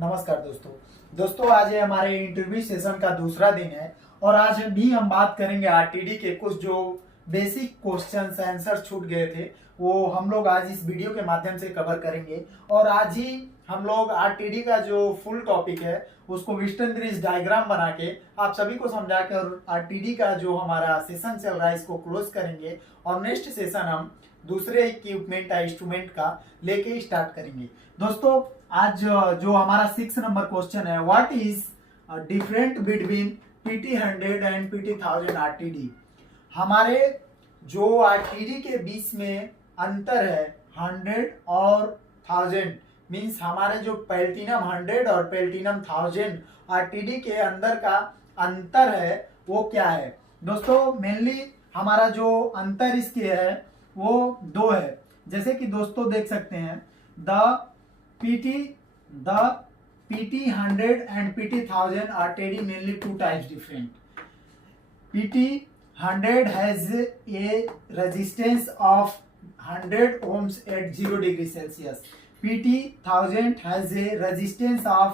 नमस्कार दोस्तों आज ये हमारे इंटरव्यू सेशन का दूसरा दिन है और आज भी हम बात करेंगे आरटीडी के कुछ जो बेसिक क्वेश्चंस आंसर छूट गए थे वो हम लोग आज इस वीडियो के माध्यम से कवर करेंगे। और आज ही हम लोग आरटीडी का जो फुल टॉपिक है उसको वेस्टर्न ब्रिज डायग्राम बना के आप सभी को समझा के और आरटीडी का जो हमारा सेशन चल रहा है इसको क्लोज करेंगे और नेक्स्ट सेशन हम दूसरे इक्विपमेंट इंस्ट्रूमेंट का लेके स्टार्ट करेंगे। दोस्तों आज जो हमारा 6 नंबर क्वेश्चन है, what is different between PT100 and PT1000 RTD. हमारे जो आरटीडी के बीच में अंतर है 100 और 1000 मींस हमारे जो प्लेटिनम 100 और प्लेटिनम 1000 आरटीडी के अंदर का अंतर है वो क्या है। दोस्तों मेनली हमारा जो अंतर इसके है वो दो है। जैसे कि दोस्तों देख सकते हैं the PT100 and PT1000 RTD mainly two types different. PT100 has a resistance of 100 ohms at 0 degree Celsius. PT1000 has a resistance of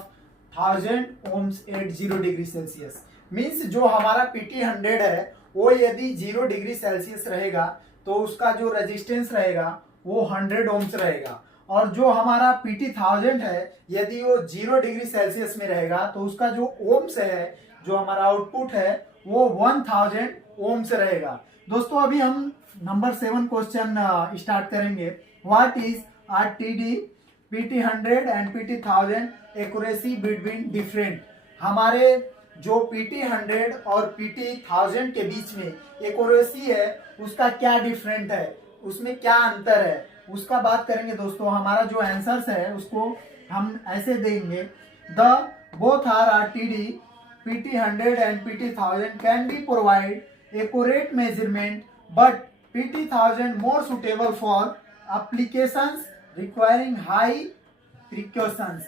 1000 ohms at 0 degree Celsius. Means जो हमारा PT100 है वो यदि 0 डिग्री सेल्सियस रहेगा तो उसका जो resistance रहेगा वो 100 ओम्स रहेगा, और जो हमारा PT1000 है यदि वो 0 डिग्री सेल्सियस में रहेगा तो उसका जो ओम्स है, जो हमारा आउटपुट है वो 1000 ओम्स रहेगा। दोस्तों अभी हम नंबर 7 क्वेश्चन स्टार्ट करेंगे। What is RTD PT100 and PT1000 accuracy between different. हमारे जो PT100 और PT1000 के बीच में एक्यूरेसी है उसका क्या डिफरेंट है, उसमें क्या अंतर है उसका बात करेंगे। दोस्तों हमारा जो आंसर्स है उसको हम ऐसे देंगे। The both are RTD PT100 and PT1000 can be provide accurate measurement but PT1000 more suitable for applications requiring high precision.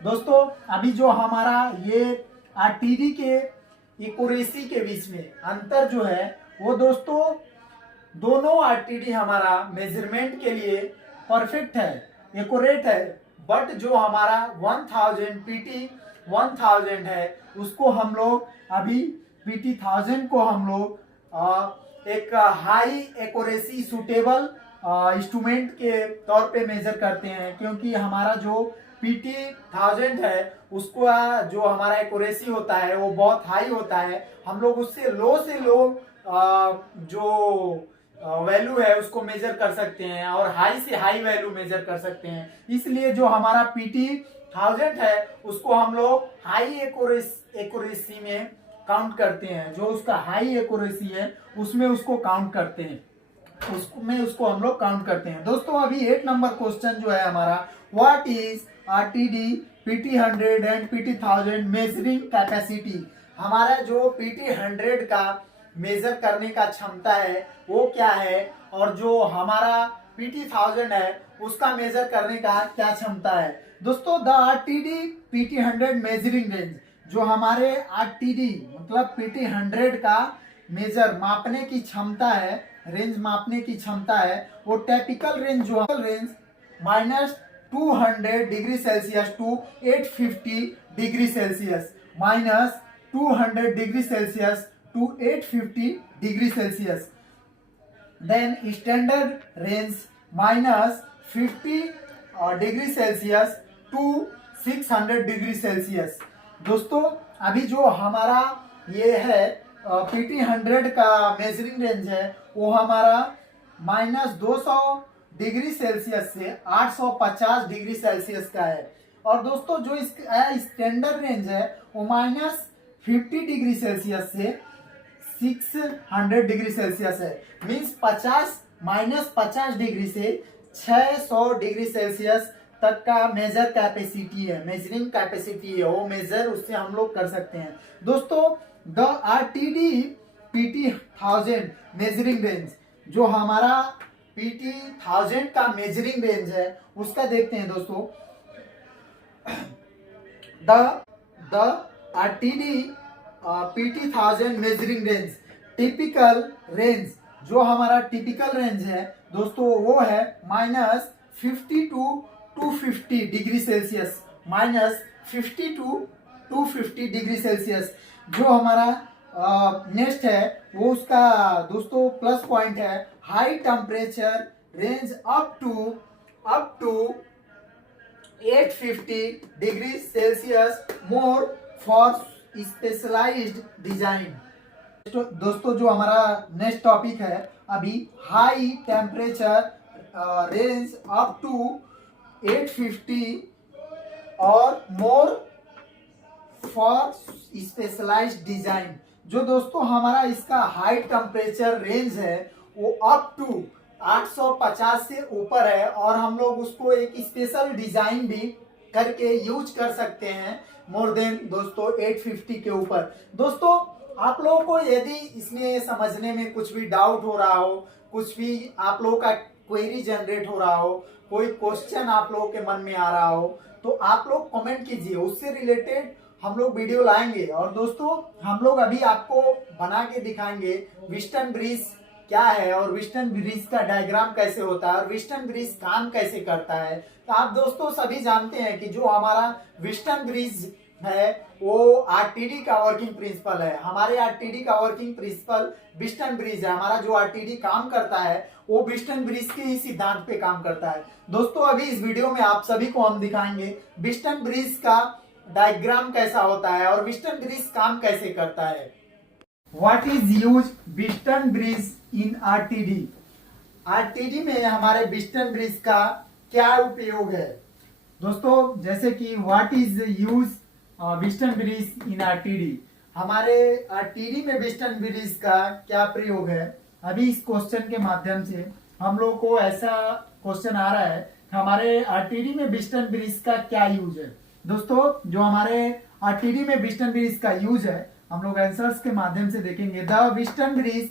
दोस्तों अभी जो हमारा ये आरटीडी के एक्यूरेसी के बीच में अंतर जो है वो दोस्तों दोनों आरटीडी हमारा मेजरमेंट के लिए परफेक्ट है, एक्यूरेट है, बट जो हमारा 1000 PT1000 है उसको हम लोग अभी PT1000 को हम लोग एक हाई एक्यूरेसी सुटेबल इंस्ट्रूमेंट के तौर पे मेजर करते हैं, क्योंकि हमारा जो PT1000 है उसको जो हमारा एक्यूरेसी होता है वो बहुत हाई होता है। हम लोग उससे लो जो वैल्यू है उसको मेजर कर सकते हैं और हाई से हाई वैल्यू मेजर कर सकते हैं। इसलिए जो हमारा PT1000 है उसको हम लोग हाई एक्यूरेसी में काउंट करते हैं, जो उसका हाई एक्यूरेसी है उसमें उसको काउंट करते हैं, उसको हम लोग काउंट करते हैं। दोस्तों अभी 8 नंबर क्वेश्चन जो है हमारा, what is RTD PT100 and PT1000 measuring capacity. हमारा जो PT100 का मेजर करने का क्षमता है वो क्या है और जो हमारा PT1000 है उसका मेजर करने का क्या क्षमता है। दोस्तों the RTD PT100 measuring range, जो हमारे आरटीडी मतलब PT100 का मेजर मापने की क्षमता है, रेंज मापने की क्षमता है, वो टिपिकल रेंज जो range -200 degree Celsius to 850 degree Celsius, -200 degree Celsius to 850 degree Celsius. Then standard range -50 degree Celsius to 600 degree Celsius. दोस्तों अभी जो हमारा ये है PT100 का मेजरिंग रेंज है वो हमारा -200 डिग्री सेल्सियस से 850 डिग्री सेल्सियस का है, और दोस्तों जो इसका स्टैंडर्ड रेंज है वो -50 डिग्री सेल्सियस से 600 डिग्री सेल्सियस है। मीन्स -50 डिग्री से 600 डिग्री सेल्सियस तक का मेजर कैपेसिटी है, मेजरिंग कैपेसिटी है, वो मेजर उससे हम लोग कर सकते हैं। दोस्तों the RTD PT1000 measuring range, जो हमारा PT1000 का मेजरिंग रेंज है उसका देखते हैं। दोस्तों the RTD PT1000 measuring range typical range, जो हमारा टिपिकल रेंज है दोस्तों वो है 50 to 250 degree Celsius, minus 50 to 250 degree Celsius. जो हमारा नेक्स्ट है वो उसका दोस्तों प्लस पॉइंट है, high temperature range up to 850 degree Celsius more for specialised design. दोस्तों जो हमारा नेक्स्ट टॉपिक है अभी, high temperature range up to 850 और मोर फॉर स्पेशलाइज्ड डिजाइन। जो दोस्तों हमारा इसका हाई टेम्परेचर रेंज है वो अप टू 850 से ऊपर है, और हम लोग उसको एक स्पेशल डिजाइन भी करके यूज कर सकते हैं मोर देन दोस्तों 850 के ऊपर। दोस्तों आप लोगों को यदि इसमें समझने में कुछ भी डाउट हो रहा हो, कुछ भी आप लोगों का क्वेरी जनरेट हो रहा हो, कोई क्वेश्चन आप लोगों के मन में आ रहा हो, तो आप लोग कमेंट कीजिए, उससे रिलेटेड हम लोग वीडियो लाएंगे। और दोस्तों हम लोग अभी आपको बना के दिखाएंगे व्हिस्टन ब्रिज क्या है, और व्हिस्टन ब्रिज का डायग्राम कैसे होता है, और व्हिस्टन ब्रिज काम कैसे करता है। तो आप दोस्तों सभी जानते हैं कि जो हमारा व्हिस्टन ब्रिज है वो आरटीडी का वर्किंग प्रिंसिपल है। हमारे आरटीडी का वर्किंग प्रिंसिपल व्हिस्टन ब्रिज है। हमारा जो आरटीडी काम करता है वो व्हिस्टन ब्रिज के ही सिद्धांत पे काम करता है। दोस्तों अभी इस वीडियो में आप सभी को हम दिखाएंगे व्हिस्टन ब्रिज का डायग्राम कैसा होता है और व्हिस्टन ब्रिज काम कैसे करता है। What is use Wheatstone bridge in RTD. RTD में हमारे व्हिस्टन ब्रिज का क्या उपयोग है। दोस्तों जैसे कि what is use Wheatstone bridge in RTD, हमारे आरटीडी में व्हिस्टन ब्रिज का क्या प्रयोग है। अभी इस क्वेश्चन के माध्यम से हम लोग को ऐसा क्वेश्चन आ रहा है, हमारे आरटीडी में व्हिस्टन ब्रिज का क्या यूज है। दोस्तों जो हमारे आरटीडी में व्हिस्टन ब्रिज का यूज है हम लोग आंसर्स के माध्यम से देखेंगे। The Wheatstone bridge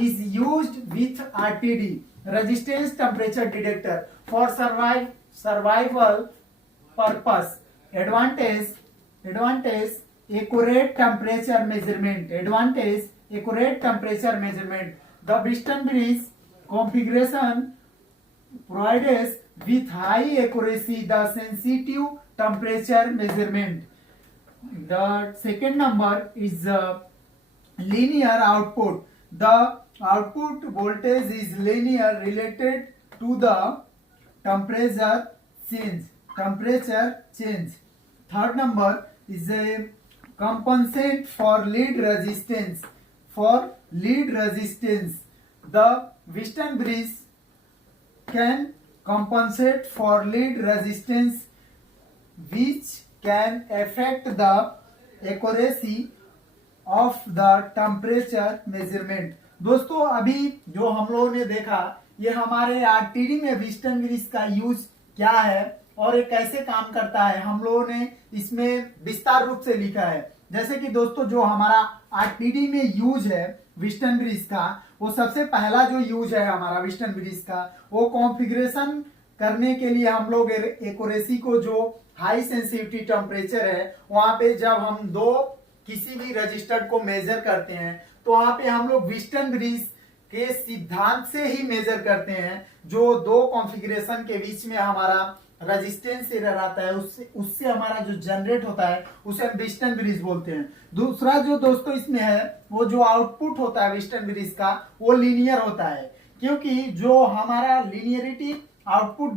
is used with RTD resistance temperature detector for survival purpose. Advantage accurate temperature measurement. The Wheatstone bridge configuration provides with high accuracy the sensitive temperature measurement. The second number is linear output. The output voltage is linear related to the temperature change. Third number is a compensate for lead resistance. The Whiston bridge can compensate for lead resistance which can affect the accuracy of the temperature measurement. दोस्तों अभी जो हम लोगों ने देखा ये हमारे RTD में व्हिस्टन ब्रिज का यूज क्या है और ये कैसे काम करता है हम लोगों ने इसमें विस्तार रूप से लिखा है। जैसे कि दोस्तों जो हमारा आरटीडी में यूज है व्हिस्टन ब्रिज का, वो सबसे पहला जो यूज है हमारा व्हिस्टन ब्रिज का वो कॉन्फ़िगरेशन करने के लिए हम लोग एक्यूरेसी को जो हाई सेंसिटिविटी टेम्परेचर है वहां पे जब हम किसी भी रजिस्टर को मेजर करते हैं तो वहां पे हम लोग व्हिस्टन ब्रिज के सिद्धांत से ही मेजर करते हैं। जो दो कॉन्फ़िगरेशन के बीच में हमारा रेजिस्टेंस एरर आता है उससे हमारा जो जनरेट होता है उसे हम व्हिस्टन ब्रिज बोलते हैं। दूसरा जो दोस्तों इसमें है वो जो आउटपुट होता है व्हिस्टन ब्रिज का वो लीनियर होता है, क्योंकि जो हमारा लीनियरिटी आउटपुट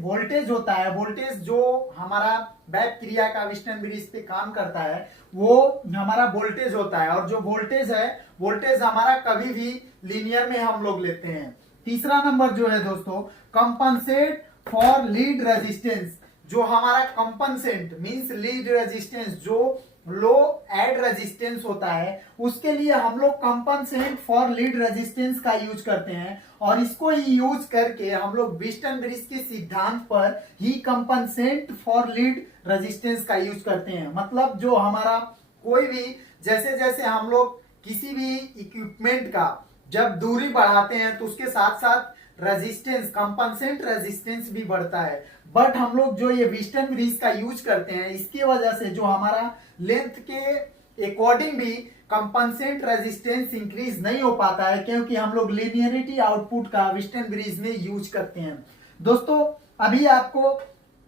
वोल्टेज होता है, वोल्टेज जो हमारा बैक क्रिया का व्हिस्टन ब्रिज पे काम करता है वो हमारा वोल्टेज होता है, और जो वोल्टेज है वोल्टेज हमारा कभी भी लीनियर में हम लोग लेते हैं। तीसरा नंबर जो है दोस्तों कंपनसेट फॉर लीड रेजिस्टेंस। जो हमारा कंपनसेट मींस लीड रेजिस्टेंस जो लो एड रेजिस्टेंस होता है उसके लिए हम लोग कंपनसेट फॉर लीड रेजिस्टेंस का यूज करते हैं, और इसको ही यूज करके हम लोग व्हिस्टन ब्रिज के सिद्धांत पर ही कंपनसेट फॉर लीड रेजिस्टेंस का यूज करते हैं। मतलब जो हमारा कोई भी जैसे जैसे हम लोग किसी भी इक्विपमेंट का जब दूरी बढ़ाते हैं तो उसके साथ साथ रेजिस्टेंस कंपनसेट रेजिस्टेंस भी बढ़ता है। बट हम लोग जो ये व्हिस्टन ब्रिज का यूज करते हैं इसकी वजह से जो हमारा लेंथ के अकॉर्डिंग भी कंपनसेट रेजिस्टेंस इंक्रीज नहीं हो पाता है, क्योंकि हम लोग लीनियरिटी आउटपुट का व्हीटन ब्रिज में यूज करते हैं। दोस्तों अभी आपको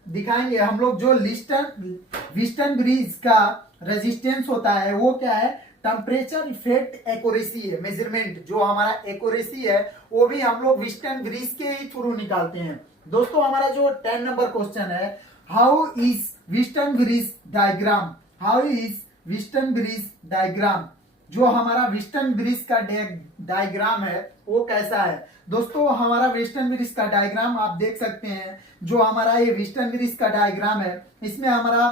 दिखाएंगे हम लोग जो व्हीटन ब्रिज का रेजिस्टेंस होता है वो क्या है, टेम्परेचर इफेक्ट एक्यूरेसी है, मेजरमेंट जो हमारा एक्यूरेसी है वो भी हम लोग व्हीटन ब्रिज के ही थ्रू निकालते हैं। दोस्तों हमारा जो 10 नंबर क्वेश्चन है, how is Wheatstone bridge diagram, how is Wheatstone bridge diagram, जो हमारा व्हीटन ब्रिज का डायग्राम है वो कैसा है। दोस्तों हमारा व्हीटन ब्रिज का डायग्राम आप देख सकते हैं, जो हमारा ये व्हीटन ब्रिज का डायग्राम है इसमें हमारा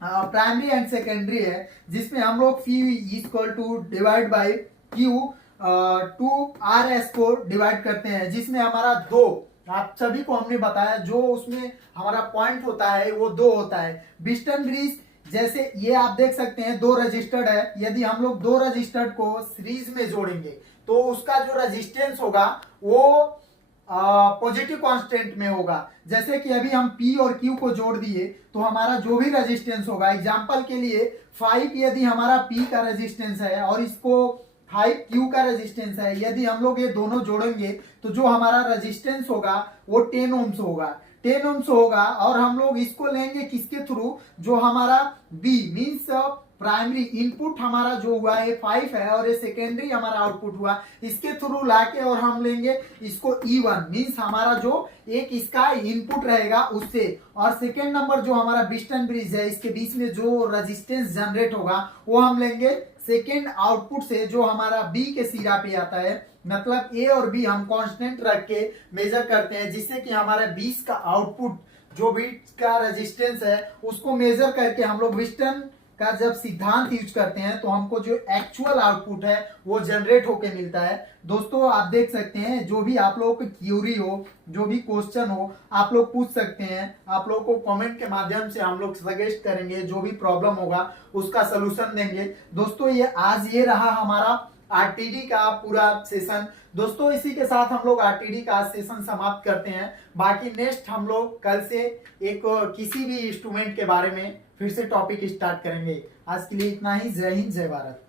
प्राइमरी एंड सेकेंडरी है, जिसमें हम लोग phi equal to divide by Q two R S को डिवाइड करते हैं, जिसमें हमारा दो, आप सभी को हमने बताया जो उसमें हमारा पॉइंट होता है वो दो होता है। व्हीटन ब्रिज जैसे ये आप देख सकते हैं दो रजिस्टर्ड है, यदि हम लोग दो रजिस्टर्ड को सीरीज में जोड़ेंगे तो उसका जो रेजिस्टेंस होगा वो पॉजिटिव कांस्टेंट में होगा। जैसे कि अभी हम P और Q को जोड़ दिए तो हमारा जो भी रेजिस्टेंस होगा, एग्जांपल के लिए 5 यदि हमारा P का रेजिस्टेंस है और इसको 5 Q का रेजिस्टेंस है, यदि हम लोग ये दोनों जोड़ेंगे तो जो हमारा रेजिस्टेंस होगा वो 10 ओम्स होगा, 10 ओम्स होगा। और हम लोग इसको लेंगे किसके थ्रू, जो हमारा B मीन्स प्राइमरी इनपुट हमारा जो हुआ है 5 है और ये सेकेंडरी हमारा आउटपुट हुआ, इसके थ्रू लाके और हम लेंगे इसको E1 मीन्स हमारा जो एक इसका इनपुट रहेगा उससे, और सेकेंड नंबर जो हमारा व्हीटन ब्रिज है इसके बीच में जो रेजिस्टेंस जनरेट होगा वो हम लेंगे सेकेंड आउटपुट से, जो हमारा B के सिरा पे आता है। मतलब A और B हम कांस्टेंट रख के मेजर करते हैं, जिससे कि हमारा 20 का आउटपुट जो बीट का रेजिस्टेंस है उसको मेजर करके हम लोग व्हीटन का जब सिद्धांत यूज करते हैं तो हमको जो एक्चुअल आउटपुट है वो जनरेट होके मिलता है। दोस्तों आप देख सकते हैं जो भी आप लोगों को क्यूरी हो, जो भी क्वेश्चन हो आप लोग पूछ सकते हैं, आप लोगों को कमेंट के माध्यम से हम लोग सजेस्ट करेंगे, जो भी प्रॉब्लम होगा उसका सलूशन देंगे। दोस्तों ये आज ये रहा हमारा आरटीडी का पूरा सेशन। दोस्तों इसी के साथ हम लोग आरटीडी का सेशन समाप्त करते हैं। बाकी नेक्स्ट हम लोग कल से एक किसी भी इंस्ट्रूमेंट के बारे में फिर से टॉपिक स्टार्ट करेंगे। आज के लिए इतना ही। जय हिंद, जय भारत।